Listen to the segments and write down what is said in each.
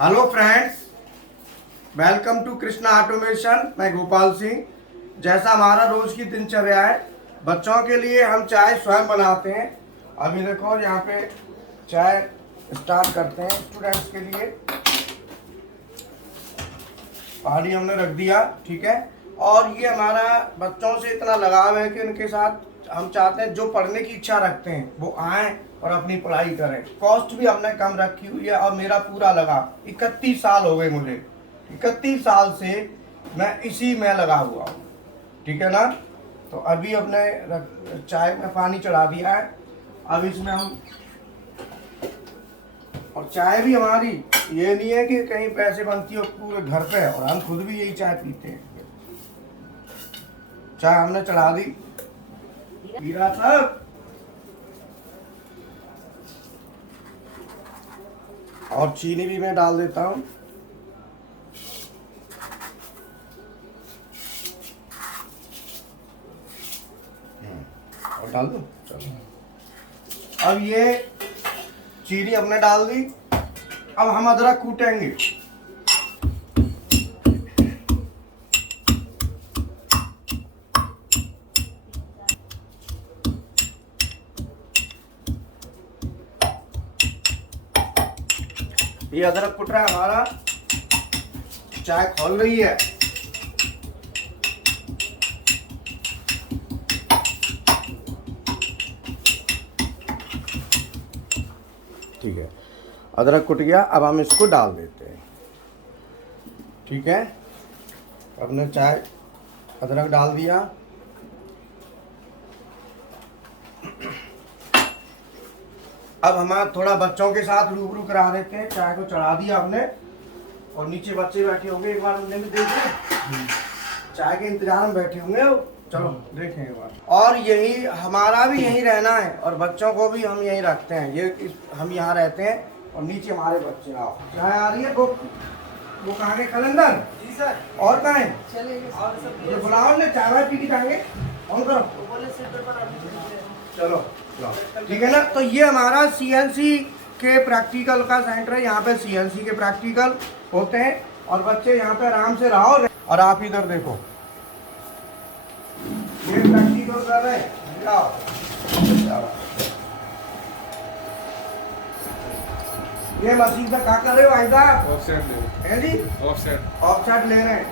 Hello friends, welcome to Krishna automation. मैं गोपाल सिंह। जैसा हमारा रोज की दिनचर्या है, बच्चों के लिए हम चाय स्वयं बनाते हैं। अभी देखो यहाँ पे चाय स्टार्ट करते हैं स्टूडेंट्स के लिए। पानी हमने रख दिया, ठीक है। और ये हमारा बच्चों से इतना लगाव है कि उनके साथ हम चाहते हैं जो पढ़ने की इच्छा रखते हैं वो आएँ और अपनी पढ़ाई करें। कॉस्ट भी हमने कम रखी हुई है और मेरा पूरा लगाव 31 साल हो गए मुझे। 31 साल से मैं इसी में लगा हुआ हूँ, ठीक है ना। तो अभी हमने चाय में पानी चढ़ा दिया है। अब इसमें हम, और चाय भी हमारी ये नहीं है कि कहीं पैसे बनती हो पूरे घर पे, और हम खुद भी यही चाय पीते हैं। चाय हमने चढ़ा दी, हीरा साहब। और चीनी भी मैं डाल देता हूँ। और डाल दो, चलो। अब ये चीनी हमने डाल दी। अब हम अदरक कूटेंगे। ये अदरक कुट रहा है, हमारा चाय खोल रही है। ठीक है, अदरक कुट गया। अब हम इसको डाल देते हैं, ठीक है। हमने चाय अदरक डाल दिया। अब हम थोड़ा बच्चों के साथ रूबरू करा देते हैं। चाय को चढ़ा दिया हमने, और नीचे बच्चे बैठे होंगे, एक बार उन्हें भी देखें। चाय के इंतजार में बैठे होंगे वो, चलो देखें एक बार। और यही हमारा भी यहीं रहना है, और बच्चों को भी हम यहीं रखते हैं। हम यहाँ रहते हैं, और नीचे हमारे बच्चे। आओ, चाय आ रही है। वो कहाँ के कलंदर जी सर, और कहाँ है? चलिए बुलाओ ने, चाय वाय पी के जाएंगे। ऑन करो, चलो ठीक है ना। तो ये हमारा सीएनसी के प्रैक्टिकल का सेंटर है। यहाँ पे सीएनसी के प्रैक्टिकल होते हैं, और बच्चे यहाँ पे आराम से रहो। और आप इधर देखो, ये प्रैक्टिकल कर रहे हैं। ये मशीन से क्या कर रहे हो भाई साहब? ऑफसेट ले रहे हैं,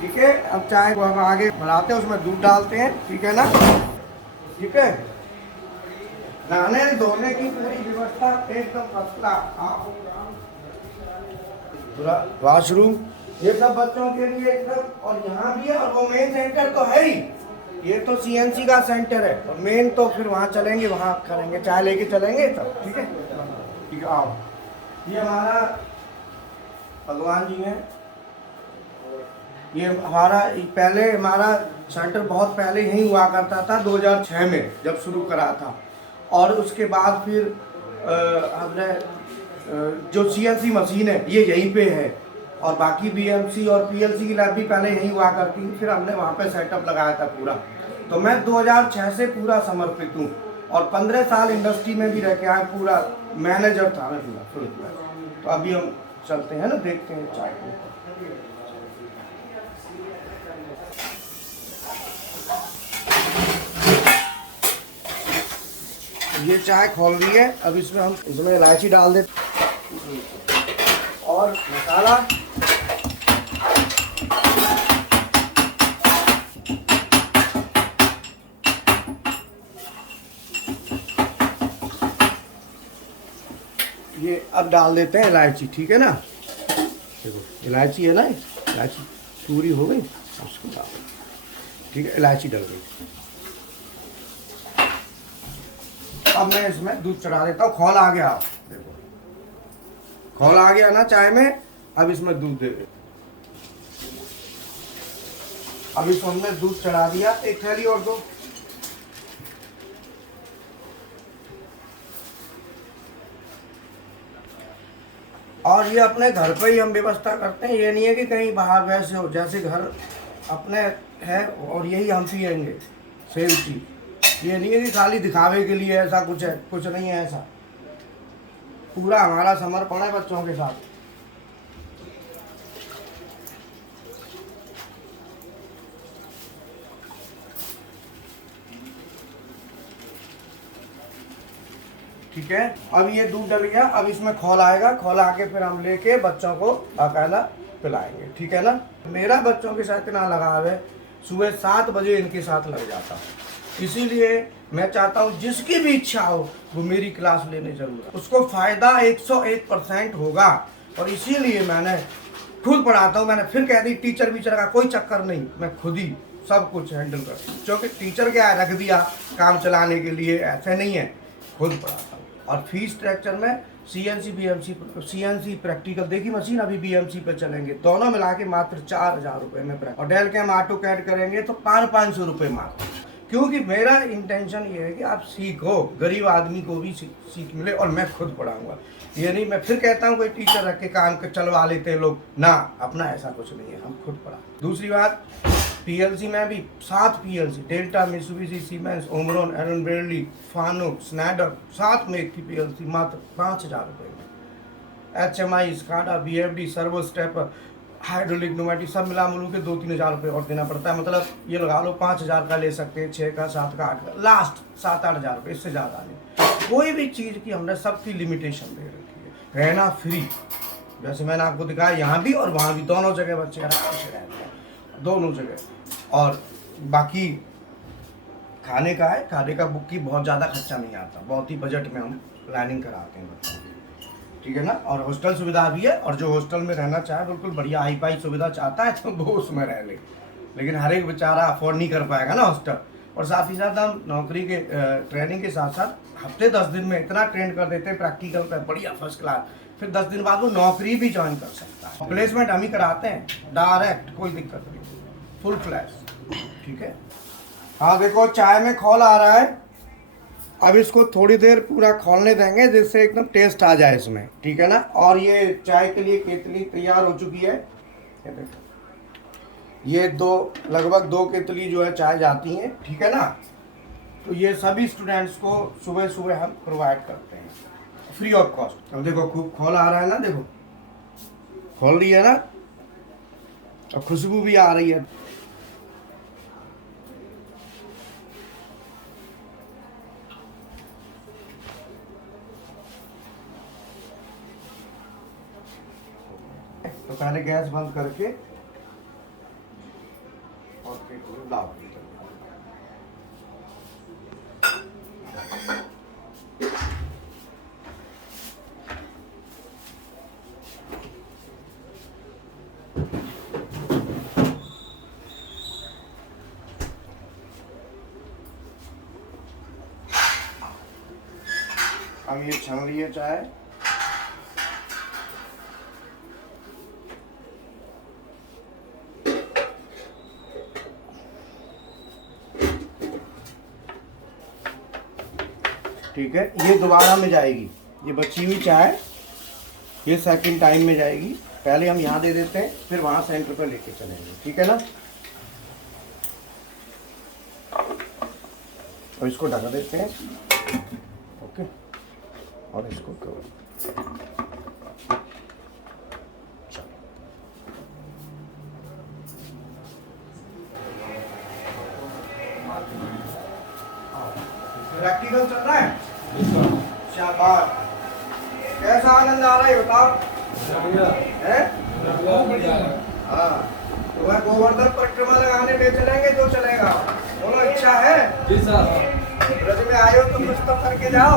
ठीक है। अब चाय को हम आगे बढ़ाते हैं, उसमें दूध डालते हैं, ठीक है ना, ठीक है। नहाने धोने की पूरी व्यवस्था एकदम फर्स्ट क्लास। पूरा वॉशरूम, ये सब बच्चों के लिए एकदम। और यहाँ भी है, और वो मेन सेंटर तो है ही। ये तो सीएनसी का सेंटर है, और मेन तो फिर वहाँ चलेंगे, वहाँ करेंगे, चाय लेके चलेंगे तब, ठीक है। ठीक है, आओ। ये हमारा भगवान जी हैं। ये हमारा पहले हमारा सेंटर बहुत पहले यहीं हुआ करता था, 2006 में जब शुरू करा था। और उसके बाद फिर हमने जो सीएनसी मशीन है ये यहीं पे है, और बाकी बीएमसी और पीएलसी की लैब भी पहले यहीं हुआ करती थी। फिर हमने वहाँ पे सेटअप लगाया था पूरा। तो मैं 2006 से पूरा समर्पित हूँ, और 15 साल इंडस्ट्री में भी रह के आए। पूरा मैनेजर था मैं पूरा। तो अभी हम चलते हैं ना, देखते हैं चाय को। ये चाय खोल रही है। अब इसमें हम इलायची डाल देते, और मसाला। ये अब डाल देते हैं इलायची, ठीक है ना। देखो इलायची है ना, इलायची पूरी हो गई, उसको डाल, ठीक है। इलायची डल गई। अब मैं इसमें दूध चढ़ा देता हूँ। खौल आ गया, देखो खौल आ गया ना चाय में। अब इसमें दूध दे दे। अब इसमें हमने दूध चढ़ा दिया। एक थैली और दो। और ये अपने घर पे ही हम व्यवस्था करते हैं। ये नहीं है कि कहीं बाहर वैसे हो, जैसे घर अपने है और यही हम पियेंगे सेम चीज। ये नहीं है कि खाली दिखावे के लिए ऐसा कुछ है, कुछ नहीं है ऐसा। पूरा हमारा समर्पण है बच्चों के साथ। ठीक है, अब ये दूध डल गया, अब इसमें खौल आएगा, खौल आके फिर हम लेके बच्चों को बाकायदा पिलाएंगे। ठीक है ना। मेरा बच्चों के साथ इतना लगाव है, सुबह 7 बजे इनके साथ लग जाता हूँ। इसीलिए मैं चाहता हूँ जिसकी भी इच्छा हो वो मेरी क्लास लेने जरूर, उसको फायदा 101% होगा। और इसीलिए मैंने खुद पढ़ाता हूँ। मैंने फिर कह दी टीचर वीचर का कोई चक्कर नहीं, मैं खुद ही सब कुछ हैंडल करता हूँ। क्योंकि टीचर क्या है, रख दिया काम चलाने के लिए, ऐसे नहीं है, खुद पढ़ाता हूँ। और फीस स्ट्रक्चर में सीएनसी बीएमसी, सीएनसी प्रैक्टिकल देखी मशीन, अभी बीएमसी पे चलेंगे, दोनों मिला के मात्र 4000 रुपये में। और डेल के हम ऑटो कैड करेंगे तो 500 रुपये मात्र। क्योंकि मेरा इंटेंशन ये है कि आप सीखो, गरीब आदमी को भी सीख मिले, और मैं खुद पढ़ाऊंगा। ये नहीं मैं फिर कहता हूँ कोई टीचर रख के काम चलवा लेते हैं लोग ना, अपना ऐसा कुछ नहीं है, हम खुद पढ़ा। दूसरी बात, पीएलसी में भी 7 PLC, Delta, Mitsubishi, Siemens, Omron, Allen Bradley, Fanuc, Schneider, 7 में एक की पीएलसी मात्र 5000 रुपये में। HMI, SCADA, BFD, servo stepper, hydraulic, pneumatic सब मिला मिलू के 2-3 हज़ार रुपये और देना पड़ता है। मतलब ये लगा लो 5000 का ले सकते हैं, 6 का, 7 का, 8 का, लास्ट 7-8 हज़ार रुपये, इससे ज़्यादा नहीं। कोई भी चीज़ की हमने सबकी लिमिटेशन दे रखी है। रहना फ्री, जैसे मैंने आपको दिखाया, यहाँ भी और वहाँ भी, दोनों जगह बच्चे आराम से रहते हैं, दोनों जगह। और बाकी खाने का है, खाने का बुक की बहुत ज़्यादा खर्चा नहीं आता, बहुत ही बजट में हम प्लानिंग कराते हैं बच्चों की। ठीक है ना। और हॉस्टल सुविधा भी है, और जो हॉस्टल में रहना चाहे बिल्कुल बढ़िया हाई फाई सुविधा चाहता है तो वो उसमें रह ले, लेकिन हर एक बेचारा अफोर्ड नहीं कर पाएगा ना हॉस्टल। और साथ ही साथ हम नौकरी के ट्रेनिंग के साथ साथ हफ्ते 10 दिन में इतना ट्रेन कर देते हैं प्रैक्टिकल पर, बढ़िया फर्स्ट क्लास, फिर 10 दिन बाद वो नौकरी भी ज्वाइन कर सकता है। प्लेसमेंट हम ही कराते हैं डायरेक्ट, कोई दिक्कत नहीं, फुल फ्लैश। ठीक है। हाँ देखो चाय में खौल आ रहा है, अब इसको थोड़ी देर पूरा खौलने देंगे जिससे एकदम टेस्ट आ जाए इसमें। ठीक है ना। और ये चाय के लिए केतली तैयार हो चुकी है। ये लगभग 2 केतली जो है चाय जाती हैं। ठीक है ना। तो ये सभी स्टूडेंट्स को सुबह सुबह हम प्रोवाइड करते हैं फ्री ऑफ कॉस्ट। अब देखो खूब खौल आ रहा है ना, देखो खोल रही है ना, और खुशबू भी आ रही है। तो पहले गैस बंद करके और लाओ। अब ये छन रही है चाय। ठीक है, ये दोबारा में जाएगी, ये बची हुई चाय ये सेकंड टाइम में जाएगी। पहले हम यहाँ दे देते हैं, फिर वहाँ सेंटर पे लेके चलेंगे। ठीक है ना। और इसको ढका देते हैं। ओके, और इसको कवर। प्रैक्टिकल चल रहा है, शाबाश। कैसा आनंद आ रहा है बताओ। है हाँ, तो मैं गोवर्धन परिक्रमा लगाने ले चलेंगे तो चलेगा, बोलो इच्छा है? ब्रज में आए हो तो कुछ तो करके जाओ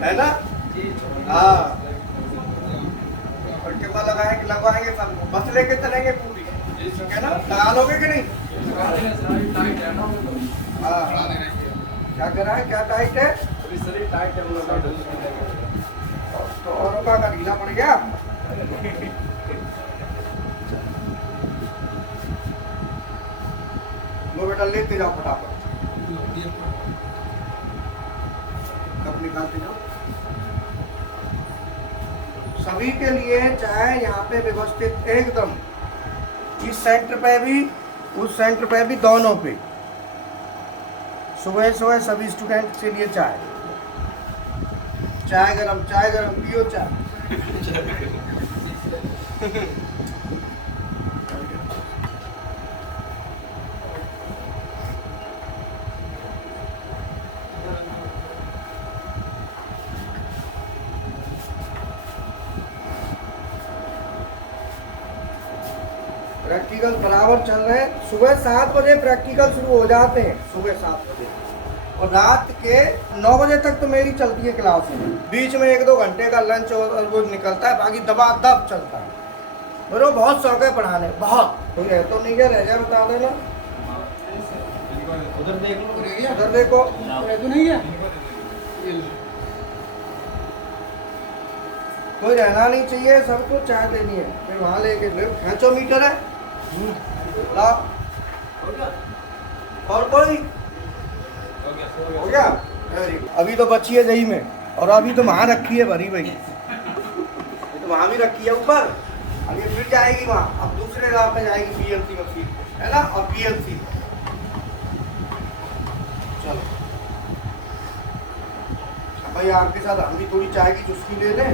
है ना। हाँ, परिक्रमा लगवाएंगे सब, बस लेके चलेंगे पूरी। ठीक है ना, लगा लोगे कि नहीं? हाँ, क्या कर रहा है, क्या टाइट है? शरीर टाइट है, तो औरों का ढीला पड़ गया। लो बेटा लेते जाओ फटाफट, कप निकालते जाओ। सभी के लिए चाहे यहाँ पे व्यवस्थित एकदम, इस सेंटर पे भी उस सेंटर पे भी, दोनों पे सुबह सुबह सभी स्टूडेंट के लिए चाय। चाय गरम पियो चाय। प्रैक्टिकल बराबर चल रहे हैं। सुबह 7 बजे प्रैक्टिकल शुरू हो जाते हैं, सुबह 7 बजे, और रात के 9 बजे तक तो मेरी चलती है क्लास में। बीच में 1-2 घंटे का लंच और वो निकलता है, बाकी दबादब चलता है। मेरे बहुत शौक है पढ़ाने, बहुत। कोई है तो नहीं, क्या रह जाए बता देना। उधर देख लो, उधर देखो, तो नहीं है कोई रहना नहीं चाहिए, सबको चाय देनी है। फिर वहाँ लेके खेचो मीटर है, लाओ। और कोई हो गया? अभी तो बची है दही में, और अभी तो वहाँ रखी है भरी भाई, तो वहाँ भी रखी है ऊपर। अब ये फिर जाएगी वहाँ, अब दूसरे राह पे जाएगी पीएलसी मशीन, है ना, और पीएलसी। चलो भाई, आपके साथ हम भी थोड़ी चाय की चुस्की ले लें।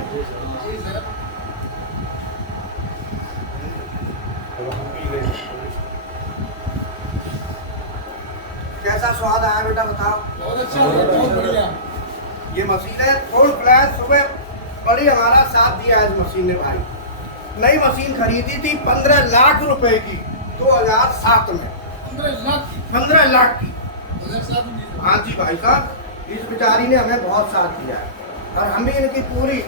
कैसा स्वाद आया बेटा, बताओ? बहुत अच्छा, बहुत बढ़िया। ये मशीन है फुल फ्लैश, सुबह बड़ी हमारा साथ दिया है इस मशीन ने भाई। नई मशीन खरीदी थी 15 लाख रुपए की 2007 में। 15 लाख की। हाँ जी भाई साहब, इस बेचारी ने हमें बहुत साथ दिया है, और हम भी इनकी पूरी,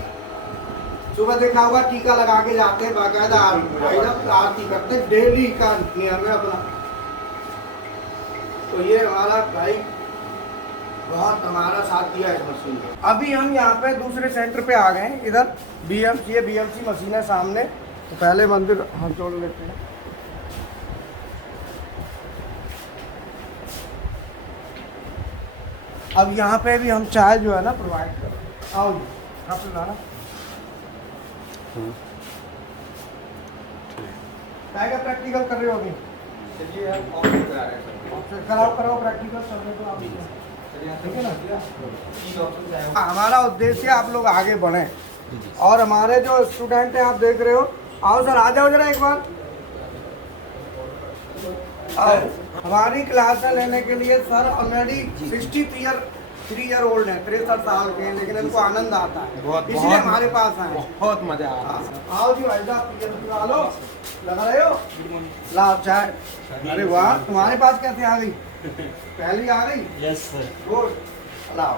सुबह देखा होगा टीका लगा के जाते हैं, बाकायदा आरती करते हैं, डेली का नियम है अपना। तो ये हमारा भाई बहुत हमारा साथ दिया है इस मशीन ने। अभी हम यहाँ पे दूसरे सेंटर पे आ गए हैं, इधर बीएमसी है, बीएमसी मशीन है सामने। तो पहले मंदिर हाथ जोड़ लेते हैं। अब यहाँ पे भी हम चाय जो है ना प्रोवाइड कर रहे हैं। आओ जी, आप लाना चाय का प्रैक्टिकल कर रहे हो अभी? चलिए कराओ प्रैक्टिकल चल रहे तो आप, ठीक है ना। हमारा उद्देश्य आप लोग आगे बढ़े, और हमारे जो स्टूडेंट हैं आप देख रहे हो, आओ सर, आ जाओ जरा एक बार। आओ, हमारी क्लास लेने के लिए सर ऑलरेडी 63 ईयर ओल्ड है, 63 साल के हैं, लेकिन इनको आनंद आता है, इसलिए हमारे पास आए। बहुत मजा आ रहा है। आओ जी भाई साहब, लो, लगा रहे हो, लाओ चाय। अरे वाह, तुम्हारे पास कैसे आ गई? पहली आ गई? Yes sir. गुड, लाओ।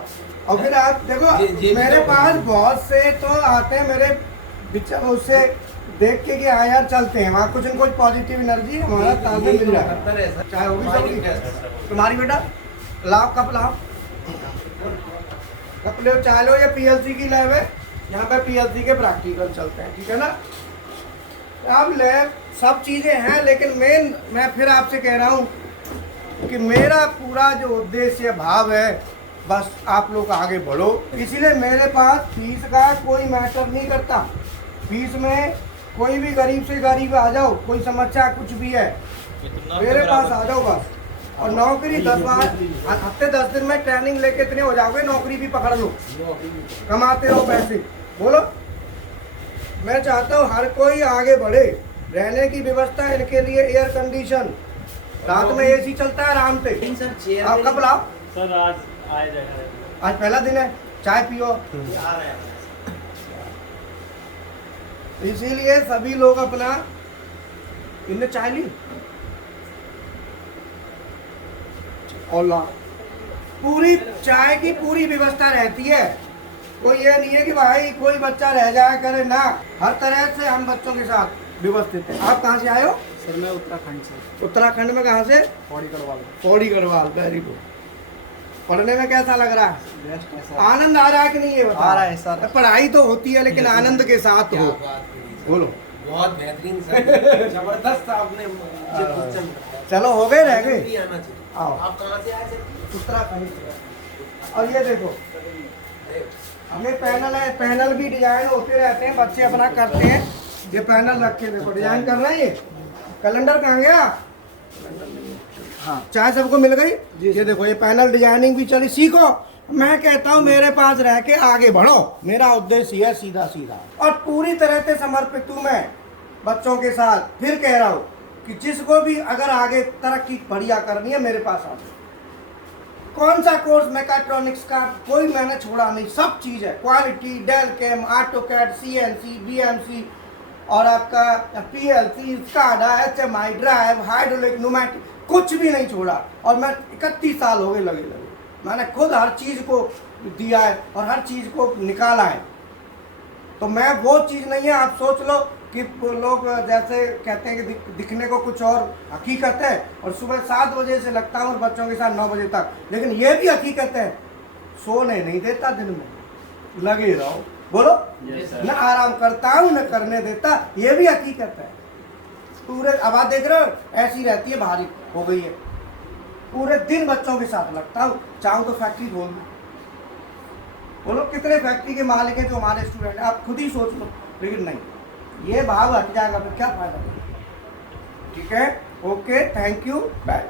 और फिर आप देखो, मेरे पास बहुत से तो आते हैं मेरे बिचा, उससे देख के कि हाँ यार चलते हैं वहाँ, कुछ न कुछ पॉजिटिव एनर्जी हमारा ताज़ा मिल रहा है। चाय होगी सबकी तुम्हारी बेटा? लाओ कप, लाओ कप, लो चाय लो। ये पीएलसी की लैब है, यहाँ पे पीएलसी के प्रैक्टिकल चलते हैं, ठीक है ना। अब लैब सब चीज़ें हैं, लेकिन मेन मैं फिर आपसे कह रहा हूँ कि मेरा पूरा जो उद्देश्य भाव है, बस आप लोग आगे बढ़ो। इसीलिए मेरे पास फीस का कोई मैटर नहीं करता। फीस में कोई भी गरीब से गरीब आ जाओ, कोई समस्या कुछ भी है मेरे पास आ जाओ बस। और नौकरी 10 बार हफ्ते 10 दिन में ट्रेनिंग लेके इतने हो जाओगे, नौकरी भी पकड़ लो, कमाते रहो पैसे। बोलो, मैं चाहता हूँ हर कोई आगे बढ़े। रहने की व्यवस्था इनके लिए, एयर कंडीशन, रात में एसी चलता है आराम से। आप कब लाओ सर? आज आज पहला दिन है, चाय पियो। इसीलिए सभी लोग अपना, इनने चाय ली और ला, पूरी चाय की पूरी व्यवस्था रहती है। कोई ये नहीं है कि भाई कोई बच्चा रह जाए करे ना, हर तरह से हम बच्चों के साथ व्यवस्थित हैं। आप कहाँ से आए हो? सर मैं उत्तराखंड से। उत्तराखंड में कहाँ से? पौड़ी गढ़वाल। Pauri Garhwal, very good. पढ़ने में कैसा लग रहा है? बेस्ट है सर। आनंद आ रहा है कि नहीं है? आ रहा है सर। पढ़ाई तो होती है, लेकिन आनंद के साथ हो। बोलो, बहुत बेहतरीन सर, जबरदस्त आपने मुझे क्वेश्चन। चलो हो गए, रह गए? आना चाहिए। आओ, आप कहाँ से आए सर? उत्तराखंड से। और ये देखो, हमें पैनल है, पैनल भी डिजाइन होते रहते हैं, बच्चे अपना करते हैं। ये पैनल रख के देखो, डिजाइन कर रहे हैं। ये कैलेंडर कहाँ गया? हाँ, चाय सबको मिल गई? ये देखो, ये पैनल डिजाइनिंग भी चली, सीखो। मैं कहता हूं मेरे पास रह के आगे बढ़ो, मेरा उद्देश्य है सीधा सीधा और पूरी तरह से समर्पित हूं मैं बच्चों के साथ। फिर कह रहा हूं कि जिसको भी अगर आगे तरक्की बढ़िया करनी है मेरे पास आ जाओ। कौन सा कोर्स मैकाट्रॉनिक्स का कोई मैंने छोड़ा नहीं, सब चीज है, quality, Delcam, AutoCAD, CNC, BMC और आपका PLC, SCADA, HMI, drive, hydraulic, pneumatic, कुछ भी नहीं छोड़ा। और मैं 31 साल हो गए लगे मैंने खुद हर चीज को दिया है और हर चीज को निकाला है। तो मैं वो चीज नहीं है, आप सोच लो कि लोग जैसे कहते हैं कि दिखने को कुछ और हकीकत है और सुबह 7 बजे से लगता हूँ और बच्चों के साथ 9 बजे तक, लेकिन ये भी हकीकत है, सोने नहीं देता, दिन में लगे रहो, बोलो न आराम करता हूँ न करने देता, ये भी हकीकत है। पूरे आवाज देख रहे हो ऐसी रहती है, भारी हो गई है, पूरे दिन बच्चों के साथ लगता हूँ, चाहूँ तो फैक्ट्री खोल दूँ। बोलो कितने फैक्ट्री के मालिक हैं जो हमारे स्टूडेंट हैं, आप खुद ही सोच लो, लेकिन नहीं, ये भाव हट जाएगा तो क्या फायदा। ठीक है, ओके, थैंक यू, बाय।